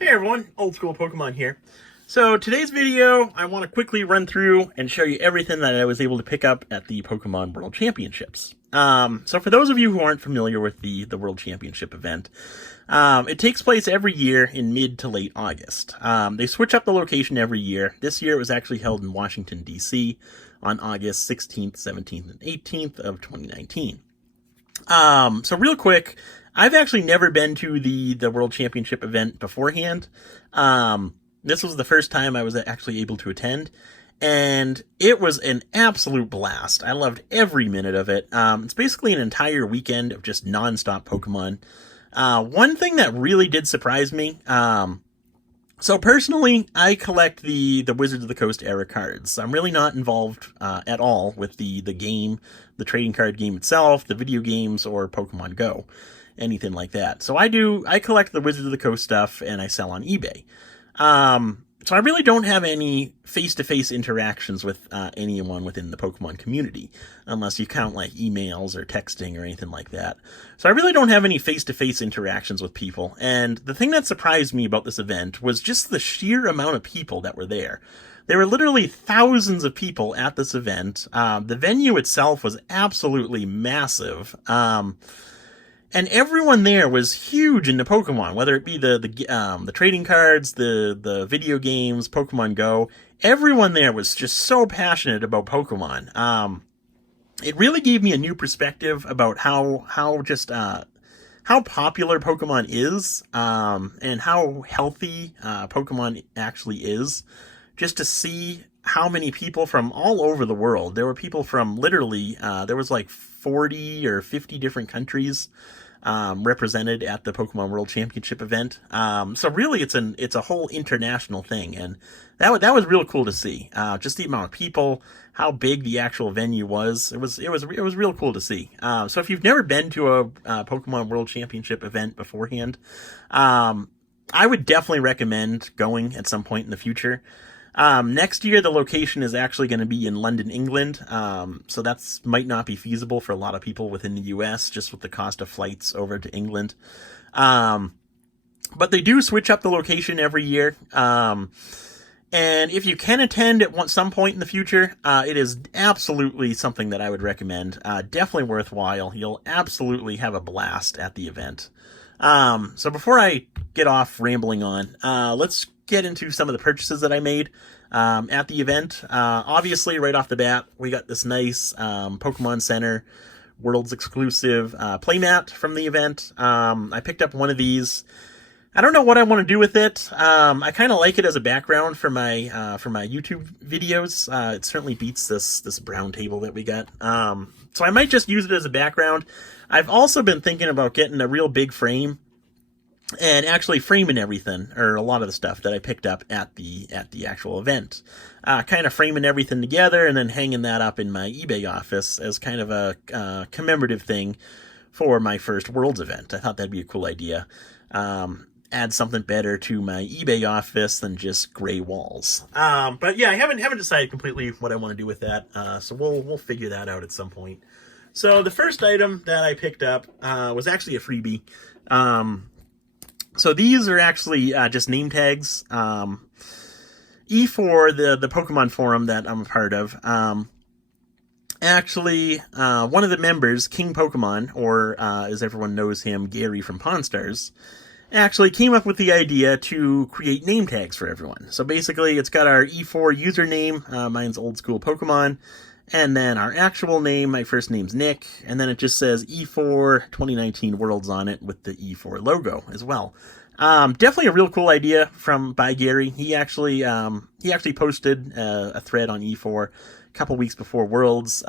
Hey everyone, Old School Pokemon here. So today's video, I want to quickly run through and show you everything that I was able to pick up at the Pokemon World Championships. So for those of you who aren't familiar with the World Championship event, it takes place every year in mid to late August. They switch up the location every year. This year it was actually held in Washington, D.C. on August 16th, 17th, and 18th of 2019. So real quick, I've actually never been to the World Championship event beforehand. This was the first time I was actually able to attend, and it was an absolute blast. I loved every minute of it. It's basically an entire weekend of just nonstop Pokemon. One thing that really did surprise me, so personally, I collect the Wizards of the Coast era cards. I'm really not involved at all with the game, the trading card game itself, the video games, or Pokemon Go, anything like that. So I collect the Wizards of the Coast stuff and I sell on eBay. So I really don't have any face-to-face interactions with anyone within the Pokemon community, unless you count like emails or texting or anything like that. So I really don't have any face-to-face interactions with people, and the thing that surprised me about this event was just the sheer amount of people that were there. There were literally thousands of people at this event. The venue itself was absolutely massive. And everyone there was huge into Pokemon, whether it be the trading cards, the video games, Pokemon Go. Everyone there was just so passionate about Pokemon. It really gave me a new perspective about how popular Pokemon is, and how healthy Pokemon actually is. Just to see how many people from all over the world. There were people from literally, there was like 40 or 50 different countries represented at the Pokemon World Championship event. So really it's a whole international thing, and that was real cool to see. Just the amount of people, how big the actual venue was. It was real cool to see. So if you've never been to a Pokemon World Championship event beforehand, I would definitely recommend going at some point in the future. Next year, the location is actually going to be in London, England. So that's might not be feasible for a lot of people within the US, just with the cost of flights over to England. But they do switch up the location every year. And if you can attend at some point in the future, it is absolutely something that I would recommend. Definitely worthwhile. You'll absolutely have a blast at the event. So before I get off rambling on, let's get into some of the purchases that I made at the event. Obviously, right off the bat, we got this nice Pokemon Center World's exclusive playmat from the event. I picked up one of these. I don't know what I want to do with it. I kind of like it as a background for my YouTube videos. It certainly beats this brown table that we got. So I might just use it as a background. I've also been thinking about getting a real big frame and actually framing everything, or a lot of the stuff that I picked up at the actual event. Kind of framing everything together and then hanging that up in my eBay office as kind of a commemorative thing for my first Worlds event. I thought that'd be a cool idea. Add something better to my eBay office than just gray walls. But yeah, I haven't decided completely what I want to do with that. So we'll figure that out at some point. So the first item that I picked up was actually a freebie. So these are actually just name tags. E4, the Pokemon forum that I'm a part of, actually, one of the members, King Pokemon, or as everyone knows him, Gary from Pawn Stars, actually came up with the idea to create name tags for everyone. So basically, it's got our E4 username, mine's Old School Pokemon, and then our actual name, my first name's Nick, and then it just says E4 2019 Worlds on it with the E4 logo as well. Definitely a real cool idea by Gary. He actually posted a thread on E4 a couple weeks before Worlds,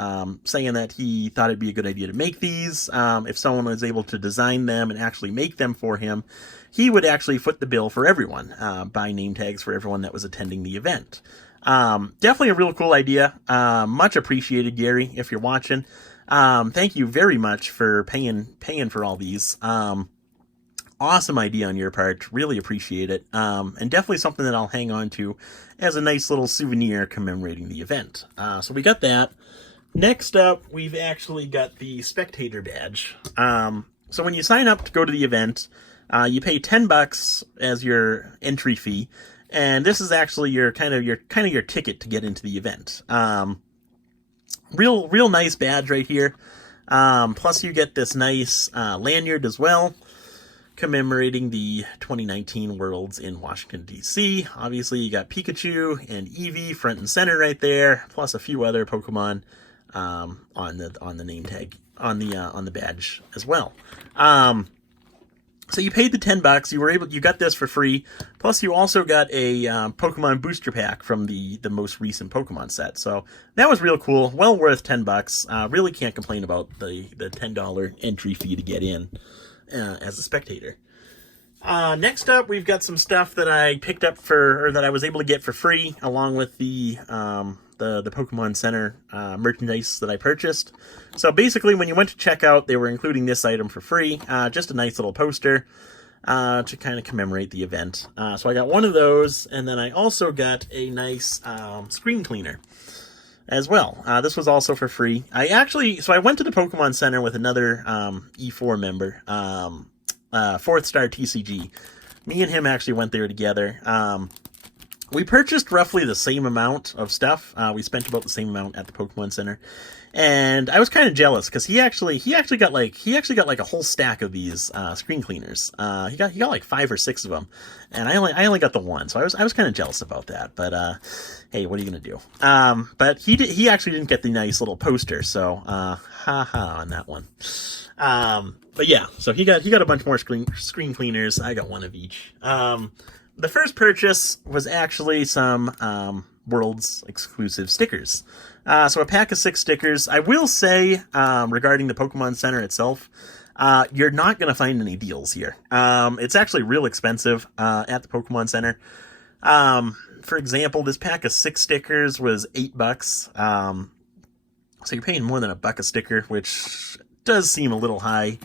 saying that he thought it'd be a good idea to make these. If someone was able to design them and actually make them for him, he would actually foot the bill for everyone, buy name tags for everyone that was attending the event. Definitely a real cool idea. Much appreciated, Gary, if you're watching. Thank you very much for paying for all these. Awesome idea on your part. Really appreciate it. And definitely something that I'll hang on to as a nice little souvenir commemorating the event. So we got that. Next up, we've actually got the Spectator Badge. So when you sign up to go to the event, You pay $10 as your entry fee, and this is actually your kind of your ticket to get into the event. Real nice badge right here. Plus you get this nice lanyard as well, commemorating the 2019 Worlds in Washington, D.C. Obviously, you got Pikachu and Eevee front and center right there, plus a few other Pokemon on the name tag on the badge as well. So you paid the $10. You got this for free. Plus, you also got a Pokemon booster pack from the most recent Pokemon set. So that was real cool. Well worth $10. Really can't complain about the $10 entry fee to get in as a spectator. Next up, we've got some stuff that I picked up that I was able to get for free, along with the Pokemon Center merchandise that I purchased. So basically, when you went to checkout, they were including this item for free, just a nice little poster to kind of commemorate the event. So I got one of those, and then I also got a nice screen cleaner as well. This was also for free. I went to the Pokemon Center with another E4 member, 4th Star TCG. Me and him actually went there together. We purchased roughly the same amount of stuff. We spent about the same amount at the Pokemon Center, and I was kind of jealous because he actually got like a whole stack of these screen cleaners. He got like 5 or 6 of them, and I only got the one, so I was kind of jealous about that. But hey, what are you gonna do? But he actually didn't get the nice little poster, so haha on that one. But yeah, so he got a bunch more screen cleaners. I got one of each. The first purchase was actually some Worlds exclusive stickers. So a pack of 6 stickers. I will say, regarding the Pokemon Center itself, you're not going to find any deals here. It's actually real expensive at the Pokemon Center. For example, this pack of 6 stickers was $8. So you're paying more than $1 a sticker, which does seem a little high.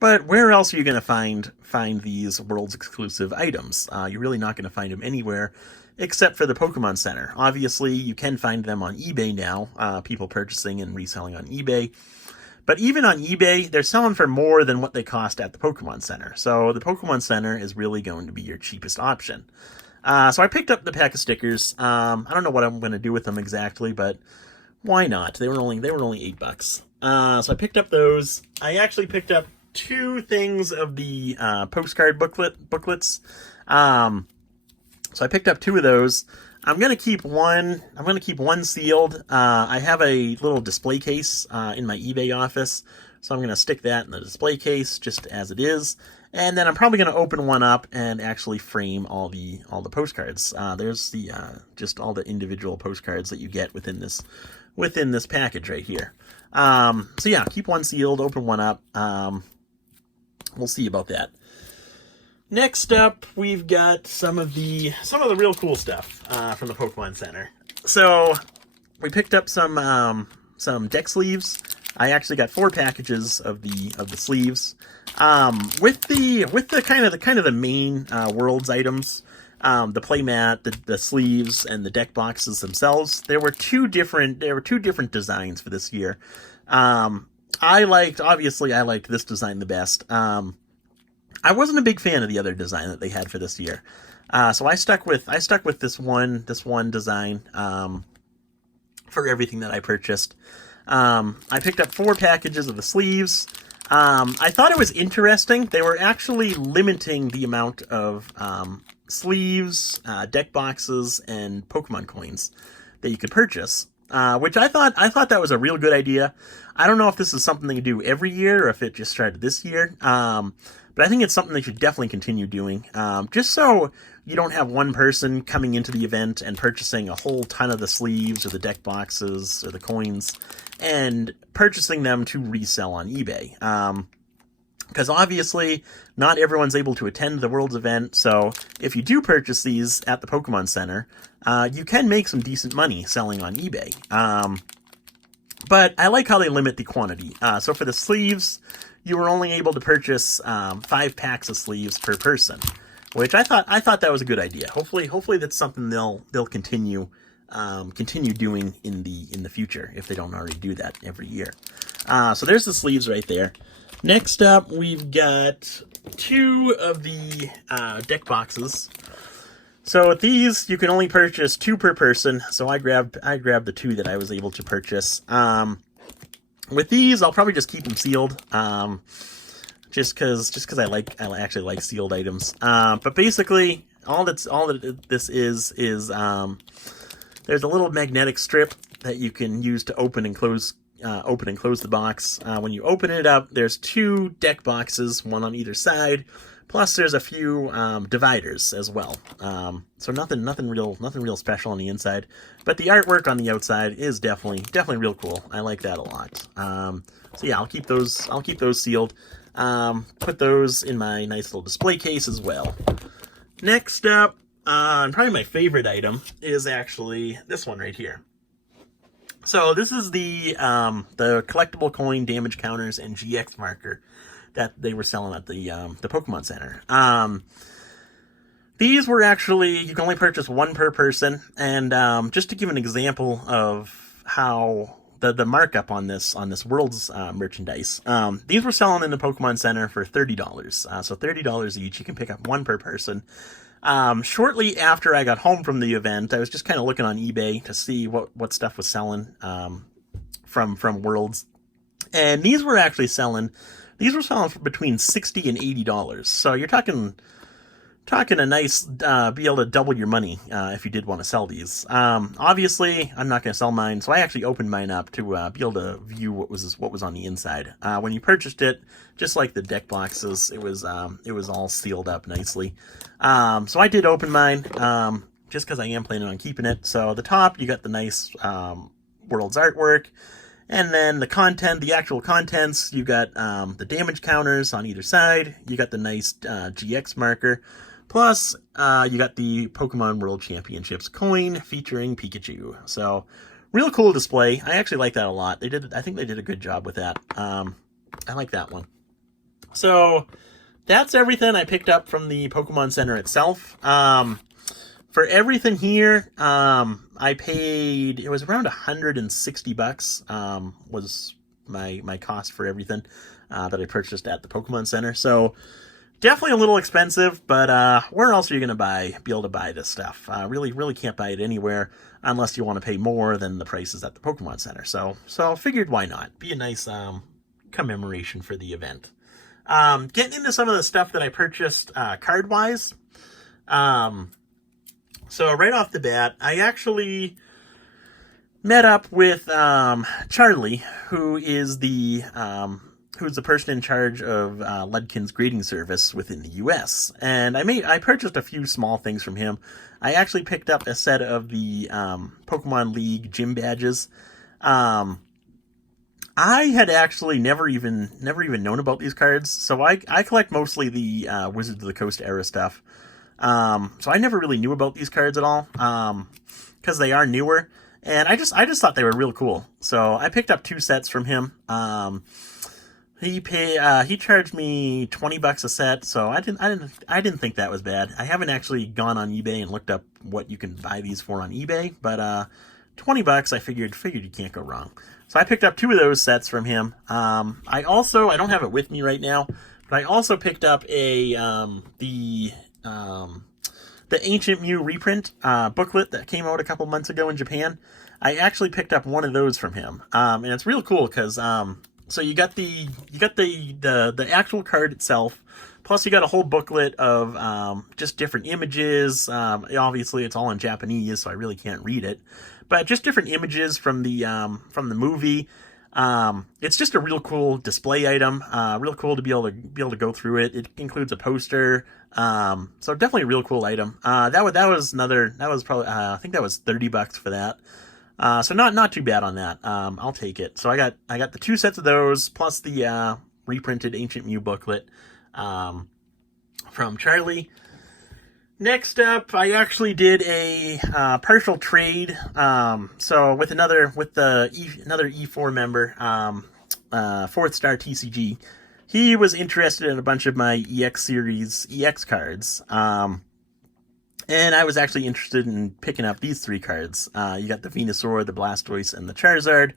But where else are you going to find these Worlds exclusive items? You're really not going to find them anywhere except for the Pokemon Center. Obviously, you can find them on eBay now, people purchasing and reselling on eBay. But even on eBay, they're selling for more than what they cost at the Pokemon Center. So the Pokemon Center is really going to be your cheapest option. So I picked up the pack of stickers. I don't know what I'm going to do with them exactly, but why not? They were only $8. So I picked up those. I actually picked up 2 things of the postcard booklets. So I picked up 2 of those. I'm gonna keep one sealed. I have a little display case in my eBay office, so I'm gonna stick that in the display case just as it is. And then I'm probably gonna open one up and actually frame all the postcards. There's the just all the individual postcards that you get within this package right here. So yeah, keep one sealed, open one up. We'll see about that. Next up, we've got some of the real cool stuff from the Pokemon Center. So we picked up some deck sleeves. I actually got 4 packages of the sleeves. With the kind of the main Worlds items, the playmat, the sleeves, and the deck boxes themselves. There were two different designs for this year. I liked this design the best. I wasn't a big fan of the other design that they had for this year. So I stuck with this one design for everything that I purchased. I picked up 4 packages of the sleeves. I thought it was interesting. They were actually limiting the amount of sleeves, deck boxes, and Pokemon coins that you could purchase, which I thought that was a real good idea. I don't know if this is something they do every year or if it just started this year. But I think it's something they should definitely continue doing, just so you don't have one person coming into the event and purchasing a whole ton of the sleeves or the deck boxes or the coins and purchasing them to resell on eBay. Because obviously not everyone's able to attend the Worlds event, so if you do purchase these at the Pokemon Center, you can make some decent money selling on eBay. But I like how they limit the quantity. So for the sleeves, you were only able to purchase 5 packs of sleeves per person, which I thought that was a good idea. Hopefully that's something they'll continue doing in the future if they don't already do that every year. So there's the sleeves right there. Next up, we've got two of the deck boxes. So with these, you can only purchase two per person. So I grabbed the two that I was able to purchase. With these, I'll probably just keep them sealed. Just because I actually like sealed items. But basically, all that this is there's a little magnetic strip that you can use to open and close the box. When you open it up, there's two deck boxes, one on either side. Plus, there's a few dividers as well. So nothing real special on the inside, but the artwork on the outside is definitely real cool. I like that a lot. So yeah, I'll keep those sealed. Put those in my nice little display case as well. Next up, and probably my favorite item is actually this one right here. So this is the collectible coin damage counters and GX marker that they were selling at the Pokemon Center. These were actually, you can only purchase one per person, and just to give an example of how the markup on this World's merchandise, these were selling in the Pokemon Center for $30. So $30 each. You can pick up one per person. Shortly after I got home from the event, I was just kind of looking on eBay to see what stuff was selling from Worlds, and these were selling for between $60 and $80. So you're talking a nice be able to double your money if you did want to sell these. Obviously, I'm not going to sell mine, so I actually opened mine up to be able to view what was on the inside. When you purchased it, just like the deck boxes, it was all sealed up nicely. So I did open mine just because I am planning on keeping it. So the top, you got the nice World's artwork. And then the actual contents, you got the damage counters on either side. You got the nice GX marker. Plus, you got the Pokemon World Championships coin featuring Pikachu. So, real cool display. I actually like that a lot. I think they did a good job with that. I like that one. So, that's everything I picked up from the Pokemon Center itself. For everything here, I paid, it was around $160, was my cost for everything that I purchased at the Pokemon Center. So definitely a little expensive, but where else are you going to be able to buy this stuff? Really can't buy it anywhere unless you want to pay more than the prices at the Pokemon Center. So figured why not? Be a nice commemoration for the event. Getting into some of the stuff that I purchased card-wise. So right off the bat, I actually met up with Charlie, who's the person in charge of Ludkin's grading service within the U.S. And I purchased a few small things from him. I actually picked up a set of the Pokemon League gym badges. I had actually never even known about these cards, so I collect mostly the Wizards of the Coast era stuff. So I never really knew about these cards at all, because they are newer, and I just thought they were real cool. So I picked up two sets from him. He charged me $20 a set, so I didn't think that was bad. I haven't actually gone on eBay and looked up what you can buy these for on eBay, but $20, I figured you can't go wrong. So I picked up two of those sets from him. I don't have it with me right now, but I also picked up the Ancient Mew reprint booklet that came out a couple months ago in Japan. I actually picked up one of those from him, and it's real cool because so you got the actual card itself, plus you got a whole booklet of just different images. Obviously, it's all in Japanese, so I really can't read it, but just different images from the movie. It's just a real cool display item. Real cool to be able to go through it. It includes a poster. So definitely a real cool item. That was probably I think that was $30 for that. So not too bad on that. I'll take it. So I got the two sets of those plus the reprinted Ancient Mew booklet from Charlie. Next up, I actually did a partial trade. So with another E4 member, Fourth Star TCG, he was interested in a bunch of my EX series EX cards. And I was actually interested in picking up these three cards. You got the Venusaur, the Blastoise, and the Charizard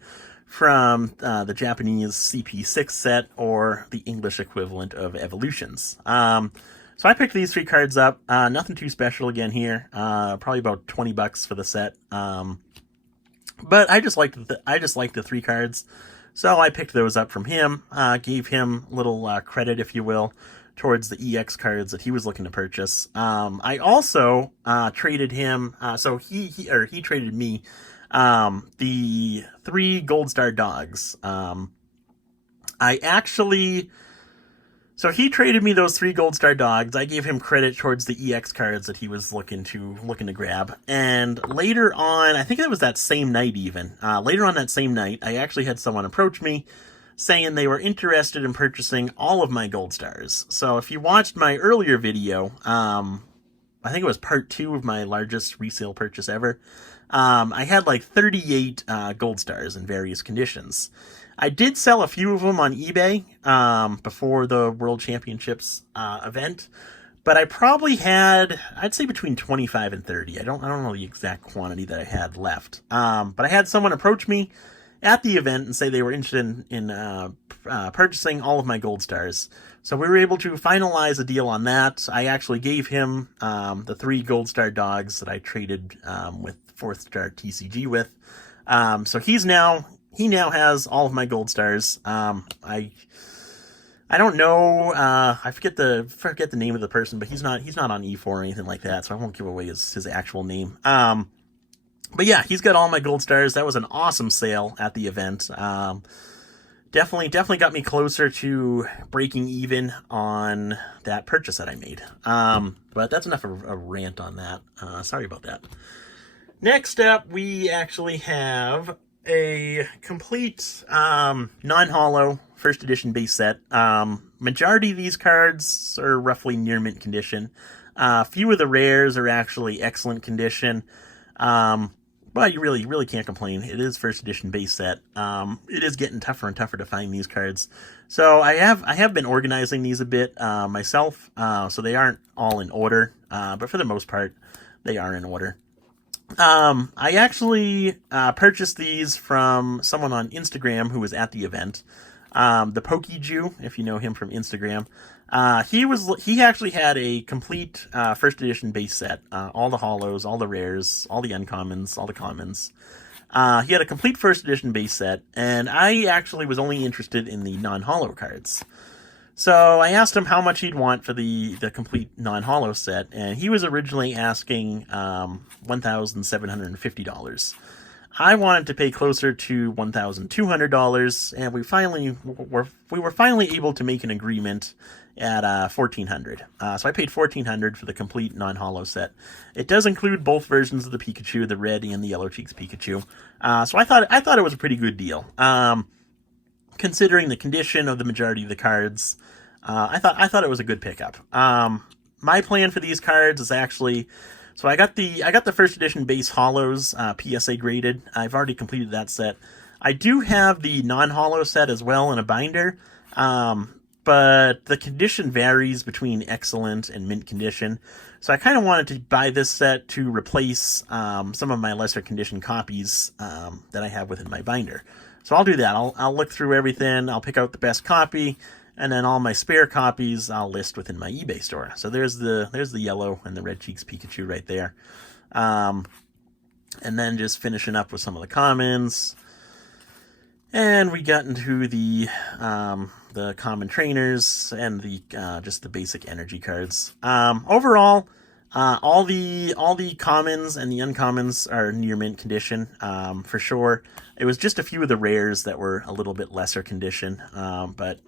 from the Japanese CP6 set, or the English equivalent of Evolutions. So I picked these 3 cards up. Nothing too special again here. Probably about $20 for the set. But I just liked the 3 cards, so I picked those up from him. Gave him a little credit, if you will, towards the EX cards that he was looking to purchase. I also traded him. So he traded me the 3 Gold Star Dogs. So he traded me those 3 Gold Star Dogs. I gave him credit towards the EX cards that he was looking to grab. And later on, I think it was that same night even, later on that same night, I actually had someone approach me saying they were interested in purchasing all of my Gold Stars. So if you watched my earlier video, I think it was part 2 of my largest resale purchase ever, I had like 38 Gold Stars in various conditions. I did sell a few of them on eBay before the World Championships event, but I probably had, I'd say, between 25 and 30. I don't know the exact quantity that I had left. But I had someone approach me at the event and say they were interested in purchasing all of my Gold Stars. So we were able to finalize a deal on that. I actually gave him the 3 Gold Star Dogs that I traded with 4th Star TCG with. So he now has all of my Gold Stars. I don't know. I forget the name of the person, but he's not on E4 or anything like that, so I won't give away his actual name. But yeah, he's got all my Gold Stars. That was an awesome sale at the event. Definitely got me closer to breaking even on that purchase that I made. But that's enough of a rant on that. Sorry about that. Next up, we actually have a complete non-holo first edition base set. Majority of these cards are roughly near mint condition. Few of the rares are actually excellent condition. But you really can't complain. It is first edition base set. It is getting tougher and tougher to find these cards. So I have been organizing these a bit myself. So they aren't all in order, but for the most part, they are in order. I actually purchased these from someone on Instagram who was at the event. The Pokey Jew, if you know him from Instagram. He actually had a complete first edition base set. All the holos, all the rares, all the uncommons, all the commons. He had a complete first edition base set, and I actually was only interested in the non-holo cards. So I asked him how much he'd want for the complete non-holo set, and he was originally asking $1,750. I wanted to pay closer to $1,200, and we were finally able to make an agreement at $1,400. So I paid $1,400 for the complete non-holo set. It does include both versions of the Pikachu, the red and the yellow cheeks Pikachu. So I thought it was a pretty good deal. Considering the condition of the majority of the cards, I thought it was a good pickup. My plan for these cards is actually, so I got the first edition base holos PSA graded. I've already completed that set. I do have the non-holo set as well in a binder, but the condition varies between excellent and mint condition. So I kind of wanted to buy this set to replace some of my lesser condition copies that I have within my binder. So I'll do that. I'll look through everything. I'll pick out the best copy, and then all my spare copies I'll list within my eBay store. So there's the yellow and the red cheeks Pikachu right there. And then just finishing up with some of the commons. And we got into the common trainers and the just the basic energy cards. Overall, all the commons and the uncommons are near mint condition, for sure. It was just a few of the rares that were a little bit lesser condition, but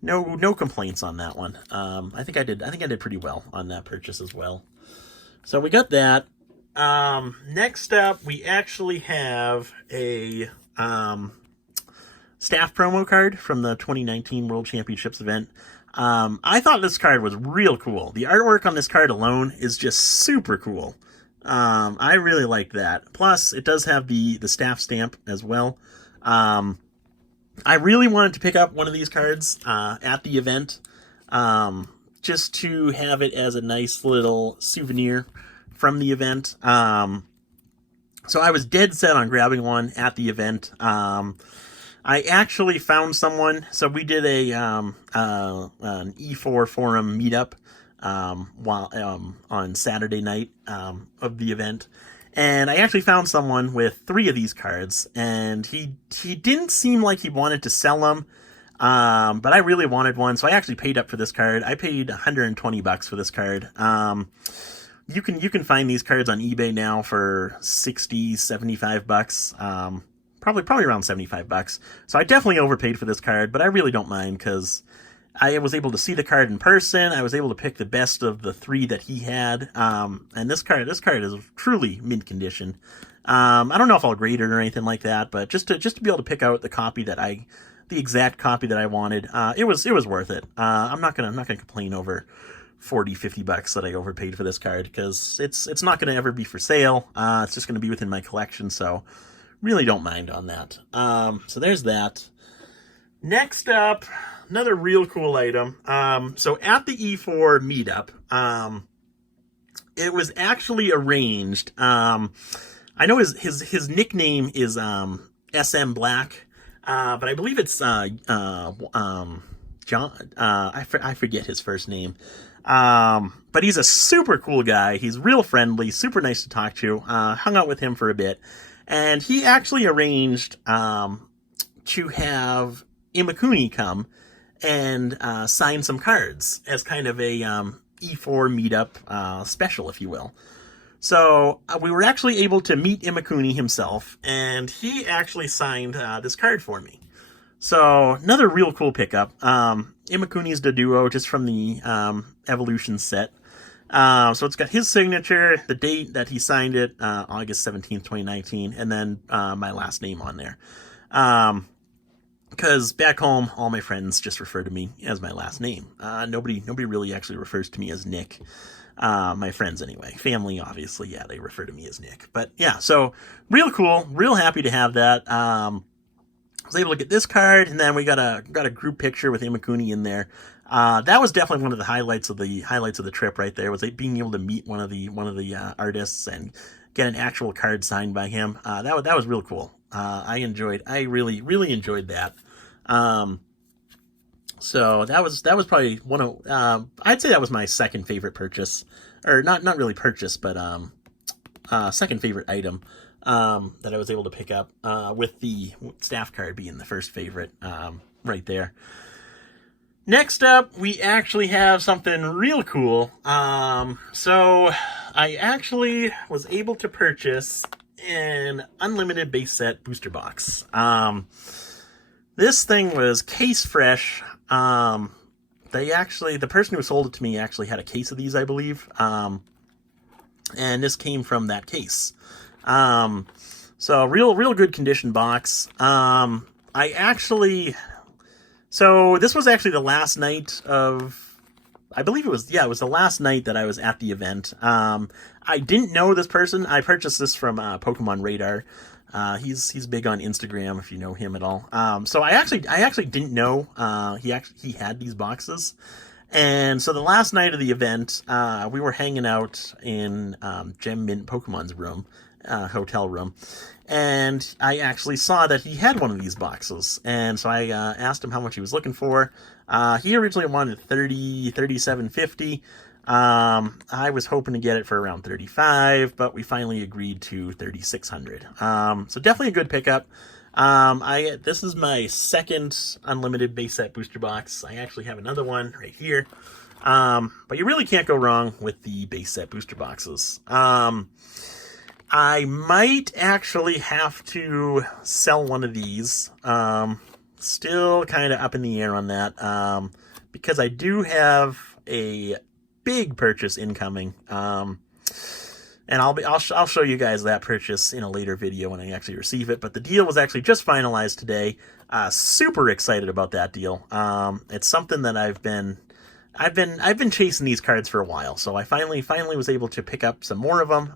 no complaints on that one. I think I did pretty well on that purchase as well. So we got that. Next up, we actually have a staff promo card from the 2019 World Championships event. I thought this card was real cool. The artwork on this card alone is just super cool. I really like that. Plus, it does have the staff stamp as well. I really wanted to pick up one of these cards at the event, just to have it as a nice little souvenir from the event. So I was dead set on grabbing one at the event. I actually found someone. So we did an E4 forum meetup on Saturday night of the event, and I actually found someone with 3 of these cards, and he didn't seem like he wanted to sell them. But I really wanted one, so I actually paid up for this card. I paid $120 for this card. You can find these cards on eBay now for $60, $75. Probably around $75. So I definitely overpaid for this card, but I really don't mind because I was able to see the card in person. I was able to pick the best of the 3 that he had. And this card is truly mint condition. I don't know if I'll grade it or anything like that, but just to be able to pick out the exact copy that I wanted, it was worth it. I'm not gonna complain over $40-$50 that I overpaid for this card, because it's not gonna ever be for sale. It's just gonna be within my collection, so really don't mind on that. So there's that. Next up, another real cool item. So at the E4 meetup, it was actually arranged. I know his nickname is SM Black. But I believe it's John. I forget his first name. But he's a super cool guy. He's real friendly, super nice to talk to. Hung out with him for a bit, and he actually arranged to have Cooney come and sign some cards as kind of a E4 meetup special, if you will. So we were actually able to meet Cooney himself, and he actually signed this card for me. So another real cool pickup. Cooney's the duo, just from the Evolution set. So it's got his signature, the date that he signed it, August 17th, 2019, and then my last name on there. Because back home, all my friends just refer to me as my last name. Nobody really actually refers to me as Nick. My friends anyway. Family, obviously, yeah, they refer to me as Nick. But yeah, so real cool, real happy to have that. I was able to get this card, and then we got a group picture with Cooney in there. That was definitely one of the highlights of the trip right there, was being able to meet one of the artists and get an actual card signed by him. That was real cool. I really enjoyed that. So that was probably one of, I'd say that was my second favorite purchase, or not really purchase, but, second favorite item, that I was able to pick up, with the staff card being the first favorite, right there. Next up, we actually have something real cool. So I actually was able to purchase an unlimited base set booster box. This thing was case fresh. The person who sold it to me actually had a case of these, I believe. And this came from that case. So real good condition box. So this was actually the last night of, I believe it was the last night that I was at the event. I didn't know this person. I purchased this from Pokemon Radar. He's big on Instagram, if you know him at all. So I actually didn't know he had these boxes. And so the last night of the event, we were hanging out in Gem Mint Pokemon's room, hotel room, and I actually saw that he had one of these boxes. And so I asked him how much he was looking for. He originally wanted $37.50. I was hoping to get it for around $35, but we finally agreed to $3,600. So definitely a good pickup. This is my second unlimited base set booster box. I actually have another one right here. But you really can't go wrong with the base set booster boxes. I might actually have to sell one of these. Still kind of up in the air on that. Because I do have a big purchase incoming. And I'll show you guys that purchase in a later video when I actually receive it. But the deal was actually just finalized today. Super excited about that deal. It's something that I've been chasing these cards for a while, so I finally was able to pick up some more of them.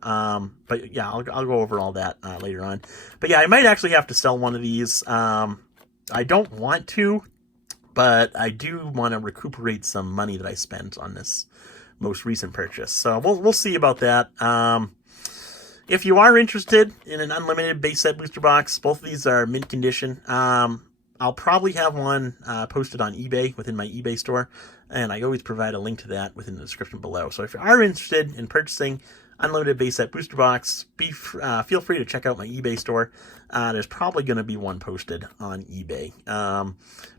But yeah, I'll go over all that later on. But yeah, I might actually have to sell one of these. I don't want to, but I do want to recuperate some money that I spent on this most recent purchase. So we'll see about that. If you are interested in an unlimited base set booster box, both of these are mint condition. I'll probably have one posted on eBay within my eBay store, and I always provide a link to that within the description below. So if you are interested in purchasing Unlimited Base Set Booster Box, feel free to check out my eBay store. There's probably going to be one posted on eBay.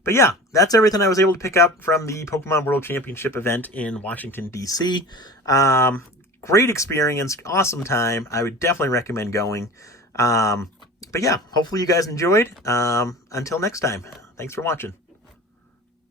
But yeah, that's everything I was able to pick up from the Pokemon World Championship event in Washington, D.C. Great experience, awesome time. I would definitely recommend going. But yeah, hopefully you guys enjoyed. Until next time, thanks for watching.